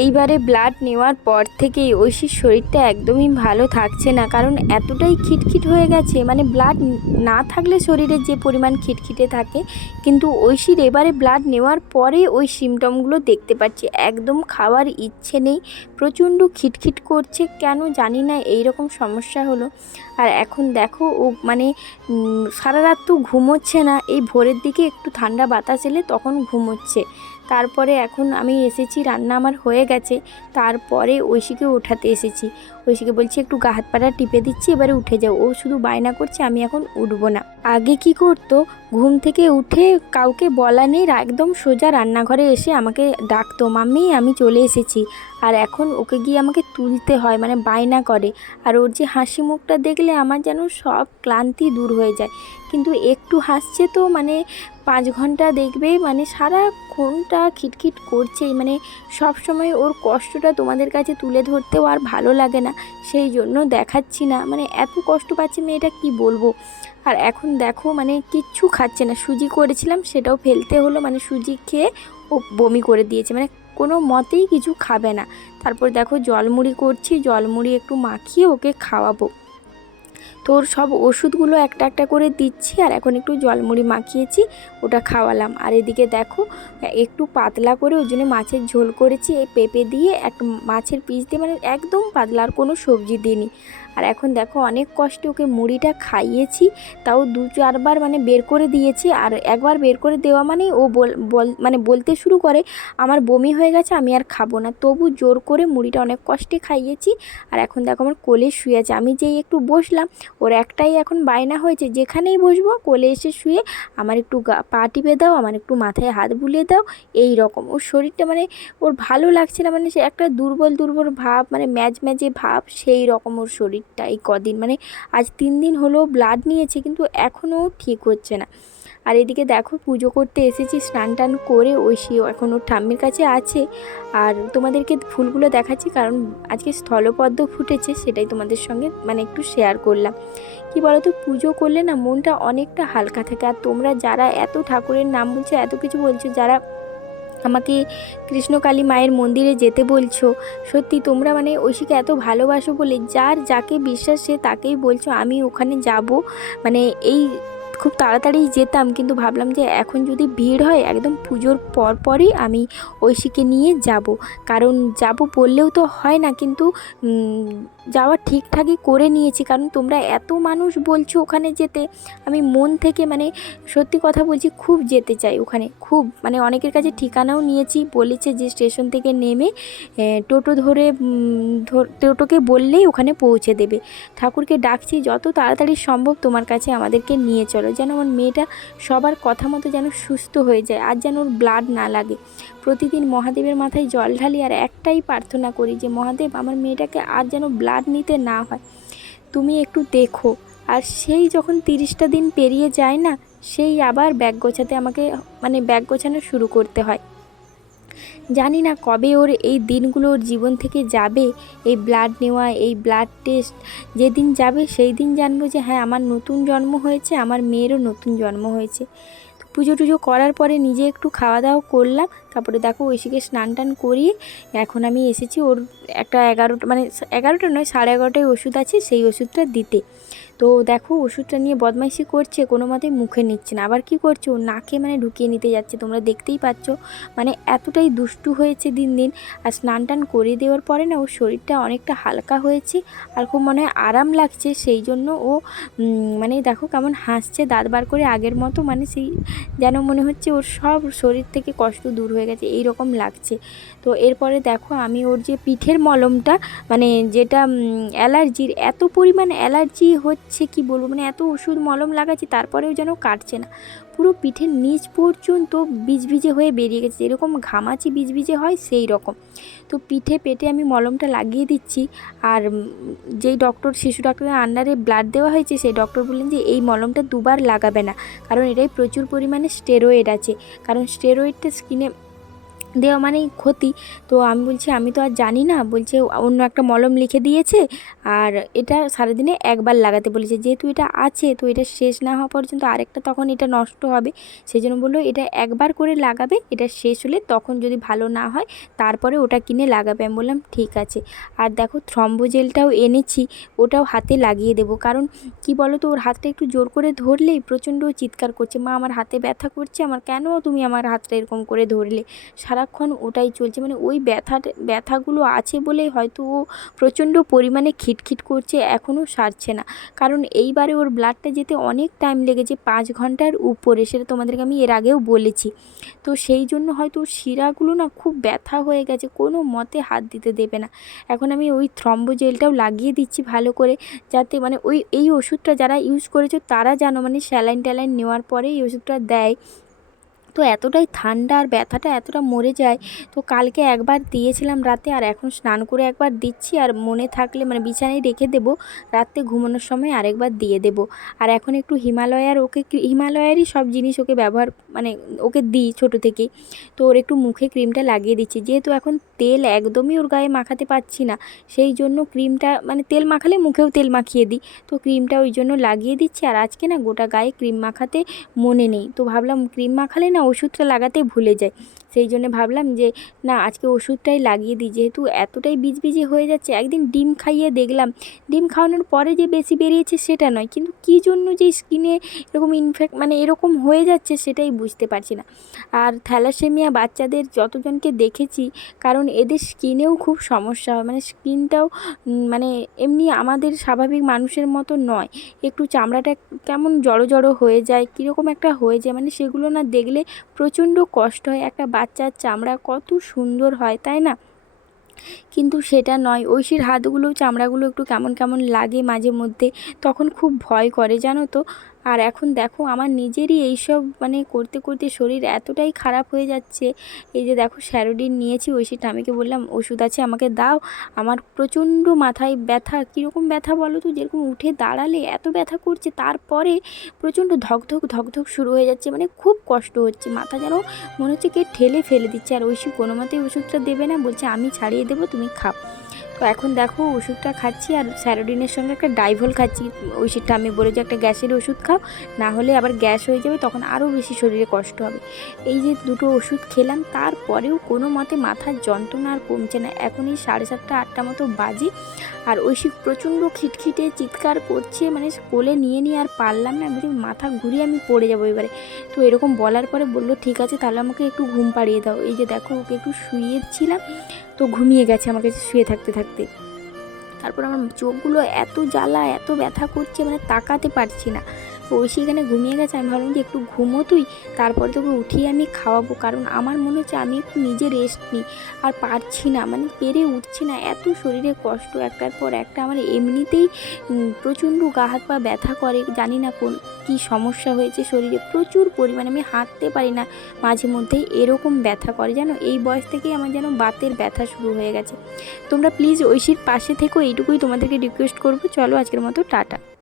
এইবারে ব্লাড নেওয়ার পর থেকেই ঐশীর শরীরটা একদমই ভালো থাকছে না, কারণ এতটাই খিটখিট হয়ে গেছে। মানে ব্লাড না থাকলে শরীরে যে পরিমাণ খিটখিটে থাকে, কিন্তু ঐশীর এবারে ব্লাড নেওয়ার পরে ওই সিমটমগুলো দেখতে পাচ্ছি। একদম খাওয়ার ইচ্ছে নেই, প্রচণ্ড খিটখিট করছে, কেন জানি না এই রকম সমস্যা হলো। আর এখন দেখো ও মানে সারা রাত তো ঘুমোচ্ছে না, এই ভোরের দিকে একটু ঠান্ডা বাতাস এলে তখন ঘুমোচ্ছে। তারপরে এখন আমি এসেছি, রান্না আমার হয়ে গেছে। তারপরে ঐশীকে ওঠাতে এসেছি। ঐশীকে বলছি, একটু গা হাত পাটা টিপে দিচ্ছি, এবারে উঠে যাও। ও শুধু বায়না করছে, আমি এখন উঠবো না। আগে কি করতো, ঘুম থেকে উঠে কাউকে বলা নেই, একদম সোজা রান্নাঘরে এসে আমাকে ডাকতো, মাম্মি, আমি চলে এসেছি। আর এখন ওকে গিয়ে আমাকে তুলতে হয় মানে বায়না করে। আর ওর যে হাসি মুখটা দেখলে আমার যেন সব ক্লান্তি দূর হয়ে যায়। কিন্তু একটু হাসছে তো মানে পাঁচ ঘণ্টা দেখবে মানে সারাক্ষণটা খিটখিট করছেই। মানে সব সময় ওর কষ্টটা তোমাদের কাছে তুলে ধরতেও আর ভালো লাগে না, সেই জন্য দেখাচ্ছি না। মানে এত কষ্ট পাচ্ছে মেয়েটা কি বলব? আর এখন দেখো মানে কিচ্ছু খাচ্ছে না। সুজি করেছিলাম, সেটাও ফেলতে হলো। মানে সুজি খেয়ে ও বমি করে দিয়েছে। মানে কোনো মতেই কিছু খাবে না। তারপর দেখো জলমুড়ি করছি, জলমুড়ি একটু মাখিয়ে ওকে খাওয়াবো। তোর সব ওষুধগুলো একটা একটা করে দিচ্ছি আর এখন একটু জলমুড়ি মাখিয়েছি, ওটা খাওয়ালাম। আর এদিকে দেখো, একটু পাতলা করে ওই জন্য মাছের ঝোল করেছি, এই পেঁপে দিয়ে এক মাছের পিস দিয়ে মানে একদম পাতলা আর কোনো সবজি দিইনি। আর এখন দেখো অনেক কষ্টে ওকে মুড়িটা খাইয়েছি, তাও দু চারবার মানে বের করে দিয়েছি আর একবার বের করে দেওয়া মানেই ও বল মানে বলতে শুরু করে, আমার বমি হয়ে গেছে, আমি আর খাব না। তবু জোর করে মুড়িটা অনেক কষ্টে খাইয়েছি আর এখন দেখো আমার কোলে শুয়ে আছে। আমি যেই একটু বসলাম, ওর একটাই এখন বায়না হয়েছে, যেখানেই বসবো কোলে এসে শুয়ে আমার একটু পা টিপে দাও, আমার একটু মাথায় হাত বুলিয়ে দাও। এই রকম। ওর শরীরটা মানে ওর ভালো লাগছে না মানে সে একটা দুর্বল দুর্বল ভাব মানে ম্যাজ ম্যাজে ভাব, সেই রকম ওর শরীরটা এই কদিন মানে আজ তিন দিন হলো ব্লাড নিয়েছে কিন্তু এখনও ঠিক হচ্ছে না। আর এদিকে দেখো পুজো করতে এসেছি, স্নান টান করে ঐশী এখন ওর ঠাম্মির কাছে আছে। আর তোমাদেরকে ফুলগুলো দেখাচ্ছি কারণ আজকে স্থলপদ্ম ফুটেছে, সেটাই তোমাদের সঙ্গে মানে একটু শেয়ার করলাম। কি বলতো, পুজো করলে না মনটা অনেকটা হালকা থাকে। আর তোমরা যারা এত ঠাকুরের নাম বলছো, এত কিছু বলছো, যারা আমাকে কৃষ্ণকালী মায়ের মন্দিরে যেতে বলছো। সত্যি তোমরা মানে ঐশীকে এত ভালোবাসো বলে যার যাকে বিশ্বাস সে তাকেই বলছো, আমি ওখানে যাব। মানে এই খুব তাড়াতাড়ি যেতাম, কিন্তু ভাবলাম যে এখন যদি ভিড় হয়, একদম পুজোর পর পরই আমি ঐশীকে নিয়ে যাব। কারণ যাব বললেও তো হয় না, কিন্তু যাওয়া ঠিকঠাকই করে নিয়েছি। কারণ তোমরা এত মানুষ বলছো ওখানে যেতে, আমি মন থেকে মানে সত্যি কথা বলছি খুব যেতে চাই ওখানে। খুব মানে অনেকের কাছে ঠিকানাও নিয়েছি, বলেছে যে স্টেশন থেকে নেমে টোটো ধরে টোটোকে বললেই ওখানে পৌঁছে দেবে। ঠাকুরকে ডাকছি, যত তাড়াতাড়ি সম্ভব তোমার কাছে আমাদেরকে নিয়ে চলো, যেন আমার মেয়েটা সবার কথা মতো যেন সুস্থ হয়ে যায়, আর যেন ওর ব্লাড না লাগে। প্রতিদিন মহাদেবের মাথায় জল ঢালি আর একটাই প্রার্থনা করি যে, মহাদেব, আমার মেয়েটাকে আর যেন ব্লাড নিতে না হয়। তুমি একটু দেখো। আর সেই যখন তিরিশটা দিন পেরিয়ে যায় না, সেই আবার ব্যাগ গোছাতে আমাকে মানে ব্যাগ গোছানো শুরু করতে হয়। জানি না কবে ওর এই দিনগুলো ওর জীবন থেকে যাবে, এই ব্লাড নেওয়া, এই ব্লাড টেস্ট যেদিন যাবে সেই দিন জানব যে হ্যাঁ আমার নতুন জন্ম হয়েছে, আমার মেয়েরও নতুন জন্ম হয়েছে। পুজো টুজো করার পরে নিজে একটু খাওয়া দাওয়া করলাম। তারপরে দেখো ঐশীকে স্নান টান করিয়ে এখন আমি এসেছি ওর একটা এগারোটা মানে এগারোটা নয়, সাড়ে এগারোটায় ওষুধ আছে, সেই ওষুধটা দিতে। তো দেখো ওষুধটা নিয়ে বদমাইশি করছে, কোনো মতে মুখে নিচ্ছে না। আবার কি করছে? ও নাকে মানে ঢুকিয়ে নিতে যাচ্ছে, তোমরা দেখতেই পাচ্ছ। মানে এতটাই দুষ্টু হয়েছে দিন দিন। আর স্নান টান করে দেওয়ার পরে না ওর শরীরটা অনেকটা হালকা হয়েছে আর খুব মনে হয় আরাম লাগছে। সেই জন্য ও মানে দেখো কেমন হাসছে, দাঁত বার করে আগের মতো। মানে সেই যেন মনে হচ্ছে ওর সব শরীর থেকে কষ্ট দূর হয়ে গেছে এই রকম লাগছে। তো এরপরে দেখো আমি ওর যে পিঠের মলমটা মানে যেটা অ্যালার্জির, এত পরিমাণ অ্যালার্জি হচ্ছে কি বলব? মানে এত ওষুধ মলম লাগাচ্ছি, তারপরেও যেন কাটছে না। পুরো পিঠের নিচ পর্যন্ত বিজবিজে হয়ে বেরিয়ে গেছে। যেরকম ঘামাচি বিজবিজে হয়, সেই রকম। তো পিঠে পেটে আমি মলমটা লাগিয়ে দিচ্ছি। আর যেই ডক্টর, শিশু ডক্টরের আন্ডারে ব্লাড দেওয়া হয়েছে, সেই ডক্টর বললেন যে, এই মলমটা দুবার লাগাবে না। কারণ এটাই প্রচুর পরিমাণে স্টেরয়েড আছে। কারণ স্টেরয়েডটা স্কিনে দেওয়া মানেই ক্ষতি। তো আমি বলছি, আমি তো আর জানি না, বলছে অন্য একটা মলম লিখে দিয়েছে আর এটা সারাদিনে একবার লাগাতে বলেছে। যেহেতু এটা আছে, তো এটা শেষ না হওয়া পর্যন্ত আরেকটা তখন এটা নষ্ট হবে। সেই জন্য বলল, এটা একবার করে লাগাবে, এটা শেষ হলে তখন যদি ভালো না হয়, তারপরে ওটা কিনে লাগাবে। আমি বললাম, ঠিক আছে। আর দেখো, থ্রম্বোজেলটাও এনেছি, ওটাও হাতে লাগিয়ে দেবো। কারণ কি বলো তো ওর হাতটা একটু জোর করে ধরলেই প্রচণ্ড চিৎকার করছে। মা, আমার হাতে ব্যথা করছে, আমার কেন তুমি আমার হাতটা এরকম করে ধরলে? সারাক্ষণ ওটাই চলছে। মানে ওই ব্যথাটা ব্যথাগুলো আছে বলেই হয়তো ও প্রচণ্ড পরিমাণে খিটখিট করছে, এখনও সারছে না। কারণ এইবারে ওর ব্লাডটা যেতে অনেক টাইম লেগেছে, পাঁচ ঘণ্টার উপরে, সেটা তোমাদেরকে আমি এর আগেও বলেছি। তো সেই জন্য হয়তো শিরাগুলো না খুব ব্যথা হয়ে গেছে, কোনো মতে হাত দিতে দেবে না। এখন আমি ওই থ্রম্বোজেলটাও লাগিয়ে দিচ্ছি ভালো করে, যাতে মানে ওই, এই ওষুধটা যারা ইউজ করেছ তারা জানো মানে স্যালাইন ট্যালাইন নেওয়ার পরে এই ওষুধটা দেয়। তো এতটাই ঠান্ডা আর ব্যথাটা এতটা মরে যায়, তো কালকে একবার দিয়েছিলাম রাতে আর এখন স্নান করে একবার দিচ্ছি আর মনে থাকলে মানে বিছানায় রেখে দেবো রাত্রে ঘুমানোর সময় আরেকবার দিয়ে দেবো। আর এখন একটু হিমালয়ার ওকে হিমালয়ারই সব জিনিস ওকে ব্যবহার মানে ওকে দিই ছোটো থেকে, তো ওর একটু মুখে ক্রিমটা লাগিয়ে দিচ্ছি, যেহেতু এখন তেল একদমই ওর গায়ে মাখাতে পারছি না, সেই জন্য ক্রিমটা মানে তেল মাখালে মুখেও তেল মাখিয়ে দিই, তো ক্রিমটা ওই জন্য লাগিয়ে দিচ্ছি আর আজকে না গোটা গায়ে ক্রিম মাখাতে মনে নেই, তো ভাবলাম ক্রিম মাখালে না ওষুধটা লাগাতে ভুলে যাই। সেই জন্য ভাবলাম যে, না, আজকে ওষুধটাই লাগিয়ে দিই। যেহেতু এতটাই বিজবিজি হয়ে যাচ্ছে, একদিন ডিম খাইয়ে দেখলাম, ডিম খাওয়ানোর পরে যে বেশি বেরিয়েছে সেটা নয়, কিন্তু কী জন্য যে স্কিনে এরকম ইনফেক্ট মানে এরকম হয়ে যাচ্ছে সেটাই বুঝতে পারছি না। আর থ্যালাসেমিয়া বাচ্চাদের যতজনকে দেখেছি, কারণ এদের স্কিনেও খুব সমস্যা হয় মানে স্কিনটাও মানে এমনি আমাদের স্বাভাবিক মানুষের মতো নয়। একটু চামড়াটা কেমন জড়ো জড়ো হয়ে যায়, কীরকম একটা হয়ে যায় মানে সেগুলো না দেখলে প্রচণ্ড কষ্ট হয়। একটা বাচ্চার চামড়া কত সুন্দর হয়, তাই না? কিন্তু সেটা নয়, ঐশীর হাতগুলো, চামড়াগুলো একটু কেমন কেমন লাগে মাঝে মধ্যে, তখন খুব ভয় করে, জানো তো? আর এখন দেখো আমার নিজেরই এইসব মানে করতে করতে শরীর এতটাই খারাপ হয়ে যাচ্ছে। এই যে দেখো স্যারোডিন নিয়েছি ঐশীর আমিকে বললাম, ওষুধ আছে আমাকে দাও। আমার প্রচণ্ড মাথায় ব্যথা, কীরকম ব্যথা বলো তো? যেরকম উঠে দাঁড়ালে এত ব্যথা করছে, তারপরে প্রচণ্ড ধকধক ধকধক শুরু হয়ে যাচ্ছে। মানে খুব কষ্ট হচ্ছে, মাথা যেন মনে হচ্ছে কে ঠেলে ফেলে দিচ্ছে। আর ঐশী কোনো মতেই ওষুধটা দেবে না, বলছে আমি ছাড়িয়ে দেবো, তুমি খাও। তো এখন দেখো ওষুধটা খাচ্ছি আর স্যারোডিনের সঙ্গে একটা ডাইভল খাচ্ছি। ওষুধটা আমি বলে যে একটা গ্যাসের ওষুধ খাও, না হলে আবার গ্যাস হয়ে যাবে, তখন আরও বেশি শরীরে কষ্ট হবে। এই যে দুটো ওষুধ খেলাম, তারপরেও কোনো মতে মাথার যন্ত্রণা আর কমছে না। এখন এই সাড়ে সাতটা, আটটা মতো বাজে আর ঐশী প্রচণ্ড খিটখিটে চিৎকার করছে মানে কোলে নিয়ে নিয়ে আর পারলাম না, আমি মাথা ঘুরিয়ে আমি পড়ে যাব এবারে। তো এরকম বলার পরে বলল, ঠিক আছে, তাহলে আমাকে একটু ঘুম পাড়িয়ে দাও। এই যে দেখো, ওকে একটু শুয়েছিলাম তো ঘুমিয়ে গেছে আমার কাছে শুয়ে থাকতে থাকতে। তারপর আমার চোখগুলো এত জ্বালা, এত ব্যথা করছে মানে তাকাতে পারছি না। ওই সেখানে ঘুমিয়ে গেছে, আমি ভাবলাম যে একটু ঘুমো তুই, তারপরে তোকে উঠিয়ে আমি খাওয়াবো, কারণ আমার মনে হচ্ছে আমি একটু নিজে রেস্ট নিই আর পারছি না মানে পেরে উঠছি না, এত শরীরে কষ্ট, একটার পর একটা আমার এমনিতেই প্রচণ্ড গা হাত পা ব্যথা করে, জানি না কোন, কী সমস্যা হয়েছে শরীরে, প্রচুর পরিমাণে, আমি হাঁটতে পারি না, মাঝে মধ্যেই এরকম ব্যথা করে, জানো? এই বয়স থেকেই আমার যেন বাতের ব্যথা শুরু হয়ে গেছে। তোমরা প্লিজ ঐশীর পাশে থেকো, এইটুকুই তোমাদেরকে রিকোয়েস্ট করব, চলো আজকের মতো, টাটা।